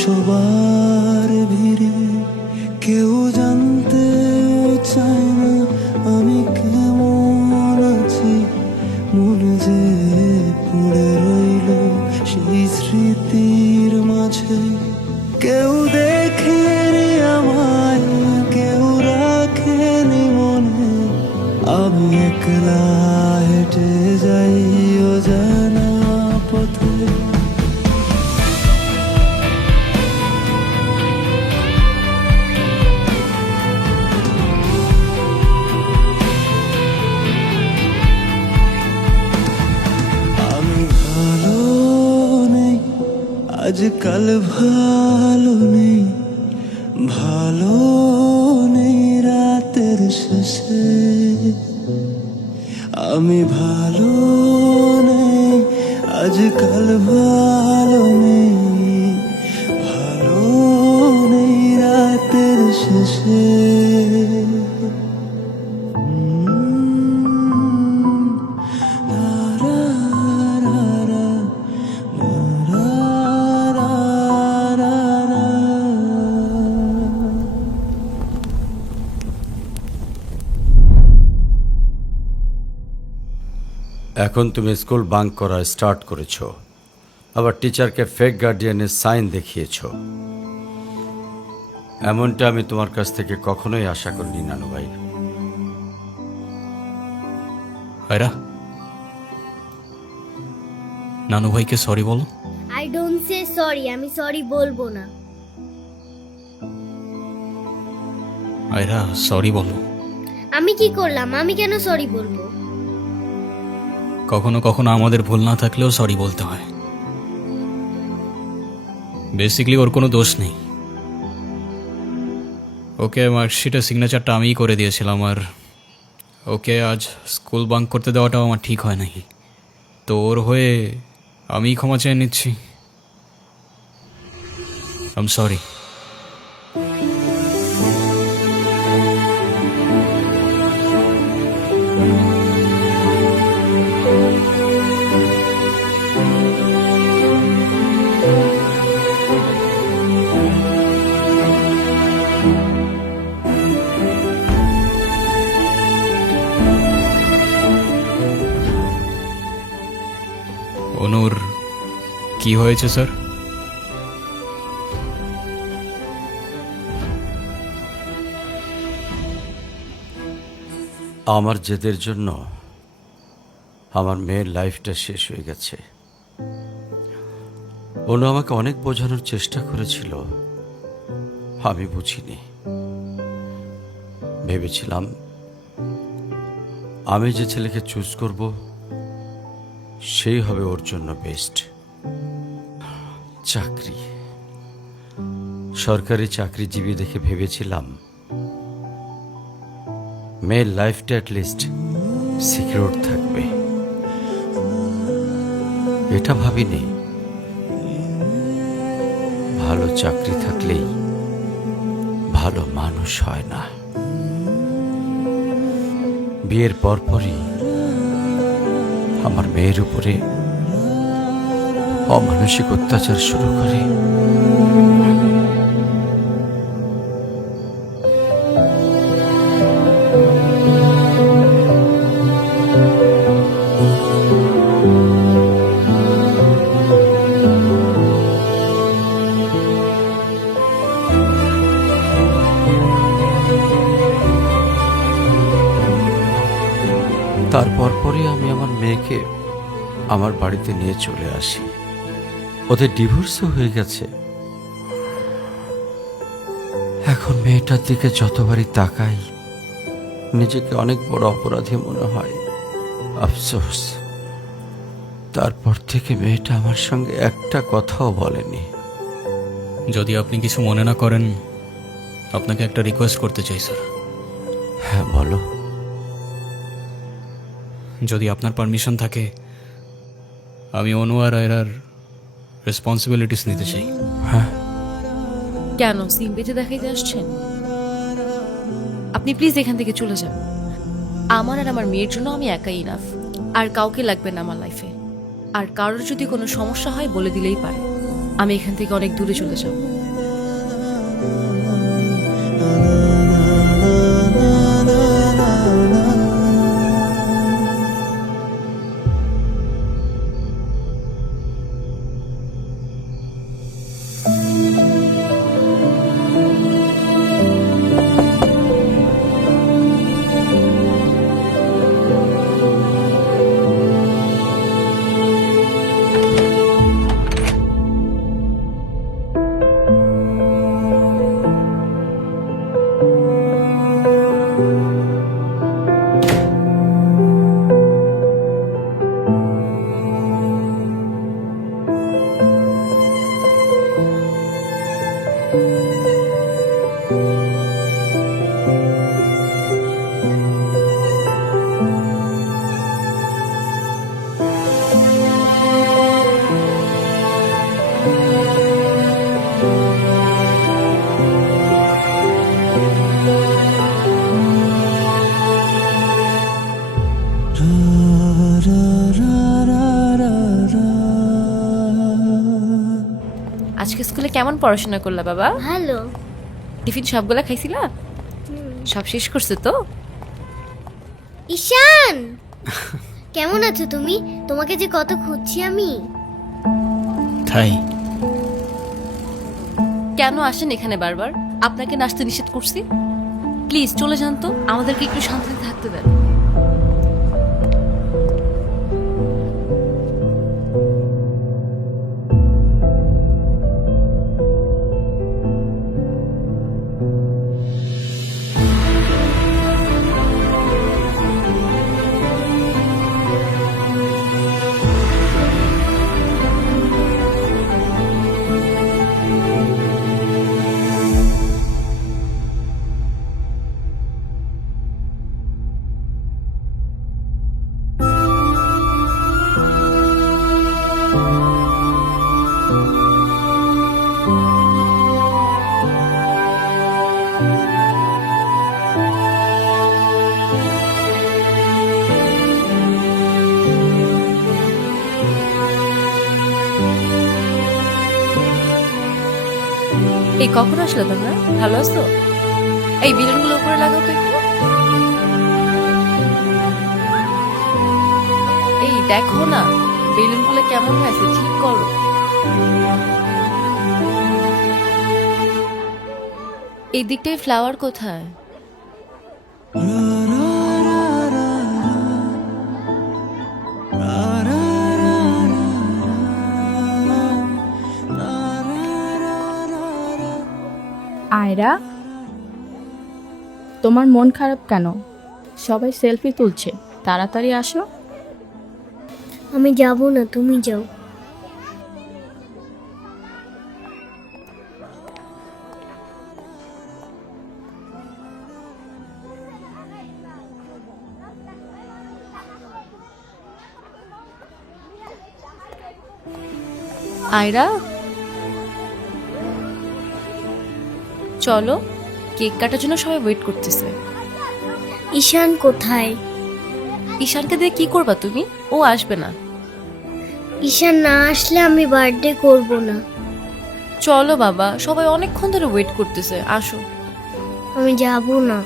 সবার ভিড়ে। কেউ জানতেও চায় না আমি কেমন আছি, মনে যে পড়ে রইল সেই স্মৃতির মাঝে। কেউ দেখেনি আমায়, কেউ রাখেনি মনে, আমি একলা হেঁটে যাই অজানা পথে। আমি ভালো নেই, আজকাল ভালো নেই, ভালো নেই রাতের শেষে। আমি ভালো নেই, আজকাল ভালো নেই, ভালো নেই রাতের শেষে। এখন তুমি স্কুল বাঙ্ক করা স্টার্ট করেছো, আবার টিচারকে ফেক গার্ডিয়ানের সাইন দেখিয়েছো। এমনটা আমি তোমার কাছ থেকে কখনোই আশা করিনি নানু ভাই। আয়রা, নানু ভাইকে সরি বলো। আই ডোন্ট সে সরি, আমি সরি বলবো না। আয়রা সরি বলো। আমি কি করলাম? আমি কেন সরি বলবো? কখনো কখনো আমাদের ভুল না থাকলেও সরি বলতে হয়। বেসিক্যালি ওর কোনো দোষ নেই। ওকে মার্কশিটের সিগনেচারটা আমিই করে দিয়েছিলাম, আর ওকে আজ স্কুল বাঙ্ক করতে দেওয়াটাও আমার ঠিক হয় নাই। তো ওর হয়ে আমিই ক্ষমা চেয়ে নিচ্ছি। I am sorry. অনুর কি হয়েছে স্যার? আমার জেদের জন্য আমার মেয়ের লাইফটা শেষ হয়ে গেছে। অনু আমাকে অনেক বোঝানোর চেষ্টা করেছিল, আমি বুঝিনি। ভেবেছিলাম আমি যে ছেলেকে চুজ করব সেই হবে ওর জন্য বেস্ট। চাকরি, সরকারি চাকরিজীবী দেখে ভেবেছিলাম মেয়ের লাইফটা অ্যাটলিস্ট সিকিউর থাকবে। এটা ভাবিনি ভালো চাকরি থাকলেই ভালো মানুষ হয় না। বিয়ের পরপরই আমার মেয়ের উপরে অমানসিক অত্যাচার শুরু করে। তারপর পরে আমি আমার মেয়েকে আমার বাড়িতে নিয়ে চলে আসি। ওদের ডিভোর্সও হয়ে গেছে। এখন মেয়েটার দিকে যতবারই তাকাই নিজেকে অনেক বড় অপরাধী মনে হয়। আফসোস, তারপর থেকে মেয়েটা আমার সঙ্গে একটা কথাও বলেনি। যদি আপনি কিছু মনে না করেন, আপনাকে একটা রিকোয়েস্ট করতে চাই স্যার। হ্যাঁ বলো। যদি আপনার পারমিশন থাকে, আমি অনু আর আয়রার রেসপন্সিবিলিটিস নিতে চাই। হ্যাঁ, কেন সিম্পিতে দেখাইতে আসছেন? আপনি প্লিজ এখান থেকে চলে যান। আমার আর আমার মেয়ের জন্য আমি একাই ইনাফ, আর কাউকে লাগবে না আমার লাইফে। আর কারোর যদি কোনো সমস্যা হয় বলে দিলেই পারে। আমি এখান থেকে অনেক দূরে চলে যাব। আজকে স্কুলে কেমন পড়াশোনা করলা বাবা? ভালো। টিফিন সবগুলা খাইছিলা? সব শেষ করছো তো? ঈশান, কেমন আছো তুমি? তোমাকে যে কত খুঁজছি আমি। তাই কেন আসেন এখানে বারবার? আপনাকে নাচতে নিষেধ করছি? প্লিজ চলে যান তো, আমাদেরকে একটু শান্তিতে থাকতে দেন। এই কখন আসলে তোমরা? ভালো আছো? এই বেলুনগুলো উপরে লাগাও তো একটু। এই দেখো না বেলুনগুলো কেমন হয়েছে, ঠিক করো। এই দিকটায় ফ্লাওয়ার কোথায়? আয়রা, তোমার মন খারাপ কেন? সবাই সেলফি তুলছে, তাড়াতাড়ি আসো। আমি যাব না, তুমি যাও। আয়রা, চলো, কেক কাটার জন্য সবাই ওয়েট করতেছে। ঈশান কোথায়? ঈশানকে দিয়ে কি করবা তুমি? ও আসবে না। ঈশান না আসলে আমি বার্থডে করব না। চলো বাবা, সবাই অনেকক্ষণ ধরে ওয়েট করতেছে, আসো। আমি যাব না।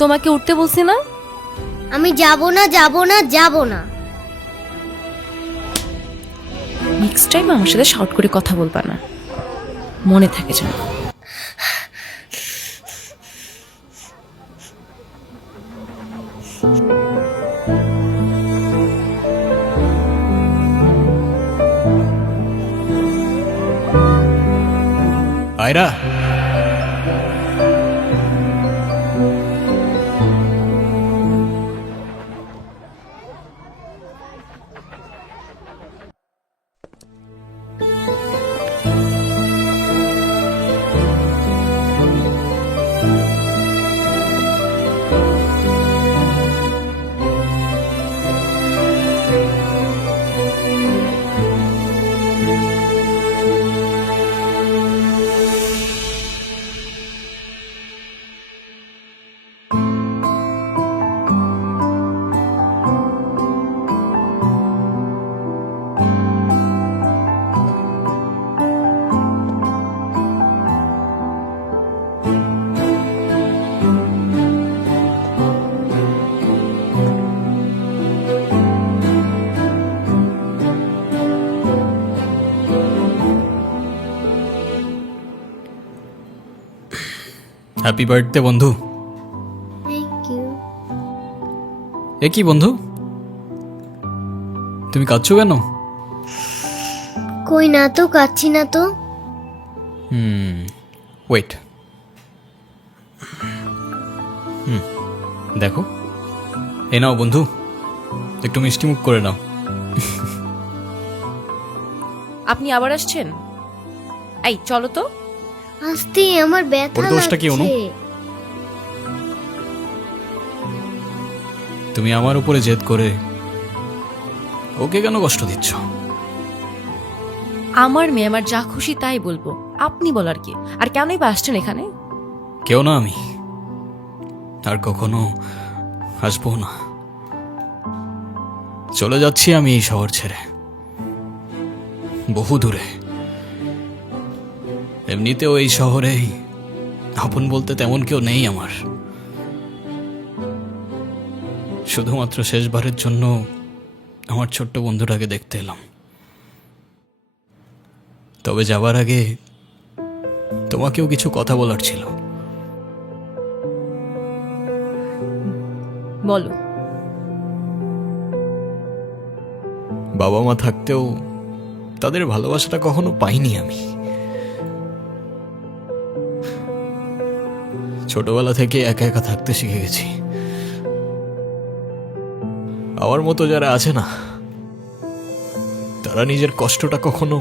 তোমাকে উঠতে বলছি না? আমি যাব না, যাব না, যাব না। নেক্সট টাইম আমার সাথে শর্ট করে কথা বলবা না, মনে থাকে যেন। আয়রা, হ্যাপি বার্থডে বন্ধু। Thank you. এ কি বন্ধু, তুমি কাঁদছো কেন? কই না তো, কাচ্ছি না তো। ওয়েট, দেখো, এ নাও বন্ধু, একটু মিষ্টি মুখ করে নাও। আপনি আবার আসছেন? এই চলো তো। আস্তে, আমার ব্যথা ওর দোষটা কি অনু? লাগছে। তুমি আমার উপরে জেদ করে ওকে কেন কষ্ট দিচ্ছ? আমার মেয়ে, আমার যা খুশি তাই বলবো, আপনি বলার কি? আর কেনই বা আসছেন এখানে? কেউ না আমি, আর কখনো আসবো না। চলে যাচ্ছি আমি এই শহর ছেড়ে, বহু দূরে। এমনিতেও এই শহরে আপন বলতে তেমন কেউ নেই আমার। শুধুমাত্র শেষবারের জন্য আমার ছোট্ট বন্ধুটাকে দেখতে এলাম। তবে যাবার আগে তোমাকেও কিছু কথা বলার ছিল। বলো। বাবা মা থাকতেও তাদের ভালোবাসাটা কখনো পাইনি আমি। ছোটবেলা থেকে একা একা থাকতে শিখে গেছি। আমার মতো যারা আছে না, তারা নিজের কষ্টটা কখনো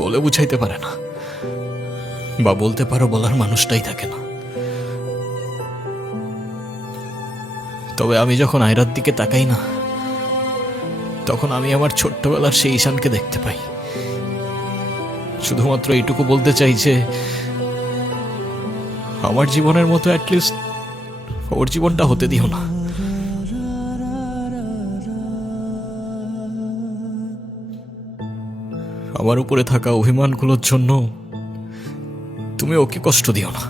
বলে বুঝাইতে পারে না, বা বলতে পারো বলার মানুষটাই থাকে না। তবে আমি যখন আয়রার দিকে তাকাই না, তখন আমি আমার ছোট্টবেলার সেই ঈশানকে দেখতে পাই। শুধুমাত্র এইটুকু বলতে চাই যে আমার জীবনের মতো অ্যাটলিস্ট ওর জীবনটা হতে দিও না। আমার উপরে থাকা অভিমানগুলোর জন্য তুমি ওকে কষ্ট দিও না।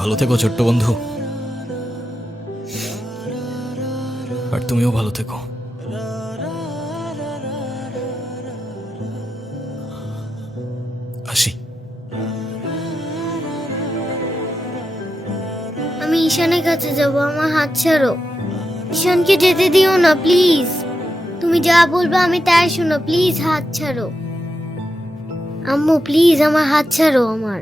ভালো থেকো ছোট্ট বন্ধু, আর তুমিও ভালো থেকো। আসি। আমি ঈশানের কাছে যাব, আমার হাত ছাড়ো। ঈশানকে যেতে দিও না প্লিজ। তুমি যা বলবে আমি তাই শোনো, প্লিজ হাত ছাড়ো। আম্মু প্লিজ আমার হাত ছাড়ো। আমার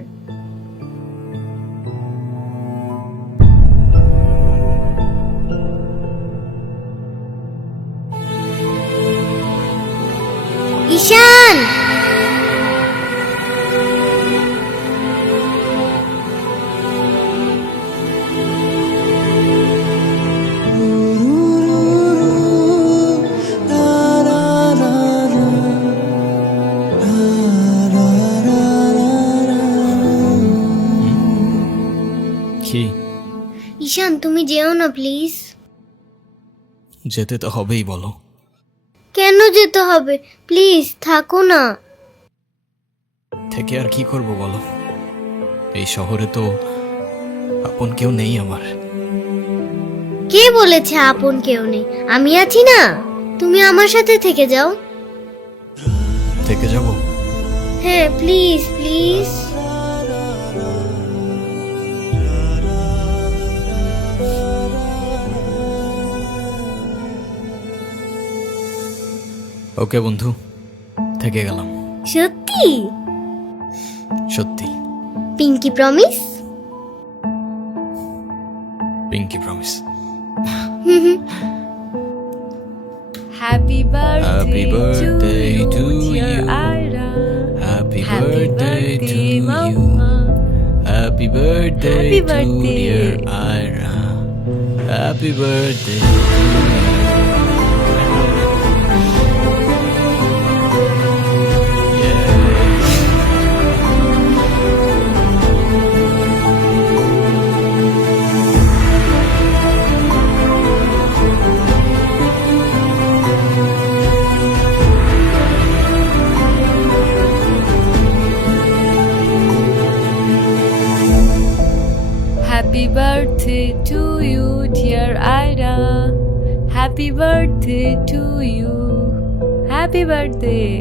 ঈশান, কি? ঈশান তুমি যেও না প্লিজ। যেতে তো হবেই, বলো। কেন যেতে হবে? প্লিজ থাকো না। থেকে আর কি করব বলো? এই শহরে তো আপন কেউ নেই আমার। কে বলেছে আপন কেউ নেই? আমি আছি না, তুমি আমার সাথে থেকে যাও। থেকে যাব? হ্যাঁ প্লিজ প্লিজ। ওকে বন্ধু, থেকে গেলাম। সত্যি? সত্যি। Pinky promise? Pinky promise. Happy Happy birthday to you. Ayra, Happy Happy birthday to birthday, you. Mama. Happy birthday Happy to birthday. dear Ira. Happy birthday. Happy birthday to you, dear Ira. Happy birthday to you. Happy birthday.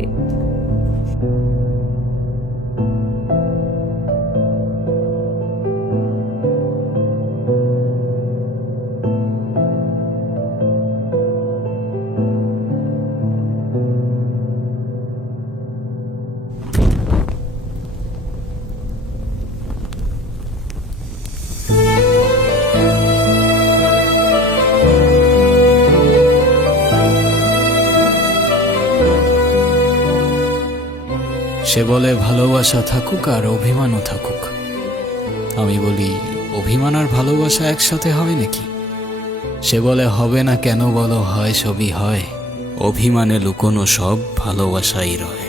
সে বলে ভালোবাসা থাকুক আর অভিমানও থাকুক। আমি বলি অভিমান আর ভালোবাসা একসাথে হয় নাকি? সে বলে হবে না, কেন বলো হয়, সবই হয়। অভিমানে লুকোনো সব ভালোবাসাই রয়।